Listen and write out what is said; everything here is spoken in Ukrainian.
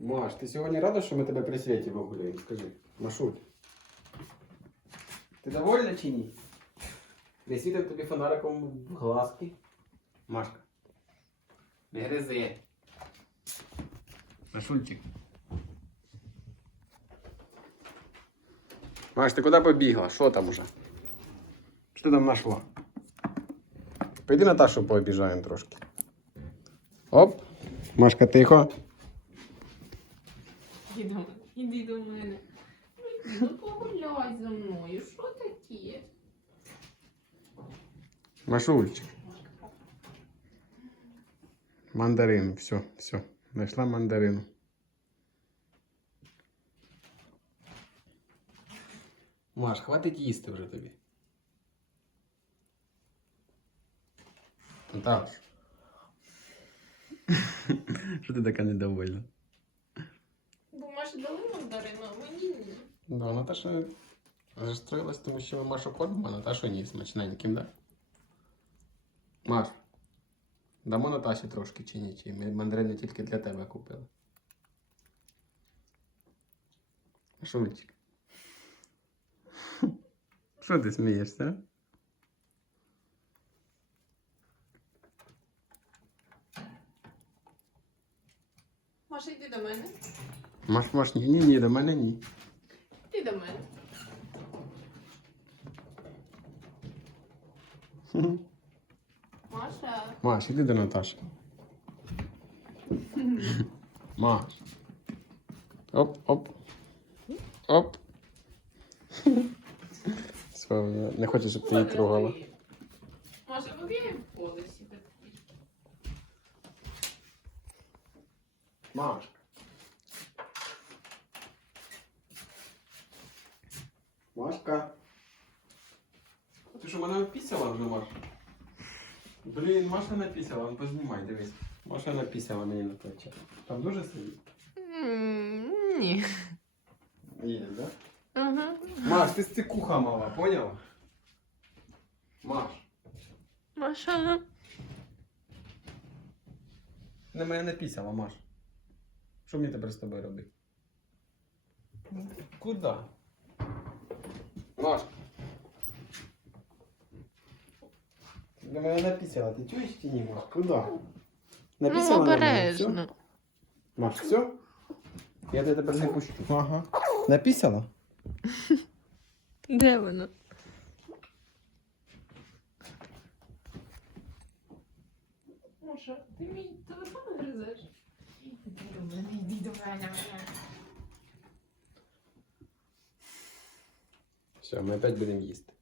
Маш, ти сьогодні рада, що ми тебе при світі вигуляємо? Скажи, Машуль. Ти довольна чи ні? Не світив тобі фонариком в глазки? Машка. Не гризи. Машульчик. Маш, ти куди побігла? Що там уже? Що ти там знайшла? Пойди Наташу пообіжаємо трошки. Оп. Машка, тихо. Іди до мене. Іди до мене. Ну погуляй за мною. Що таке? Машульчик. Мандарин, все, все. Знайшла мандарину. Маш, хватить їсти вже тобі. Наташ. Що ти така недовольна? Бо дали мандарину, а мені ні. Да, Наташа розстроїлась, тому що ми Машу кормимо, а Наташу ні, смачненьким, да? Маш, дамо Наташі трошки чи ні? Чи ми мандарини тільки для тебе купили? Шульчик. Що ти смієшся? Маша, йди до мене. Маш, Маш, ні, ні, ні, до мене ні. Йди до мене. Маша. Маш, іди до Наташі. Маш. Оп, оп. Оп. Все, не хочу, щоб ти її трогала. Маша, вибігай в поле себе. Маш. Машка. Ти що, мене опісяла вже, Маш? Блін, Маша напісяла, ну познімай, дивись. Маша напісяла мені на плече. Там дуже сидить? Ні. Є, да? Ага. Маш, ти стикуха мала, поняла? Маш, Маша. на мене напісяла, Маш. Що мені тепер з тобою робити? Куда? Маш. Ти на мене напісяла, ти чуєш чи ні, Маш? Куда? Ну, Напісяла на мене, все? обережно. Маш, все? Я тебе тепер не пущу. Ага. Напісяла? Де вона? Маша, ти мій телефон гризеш? Іди до мене, іди до мене. Все, ми опять будемо їсти.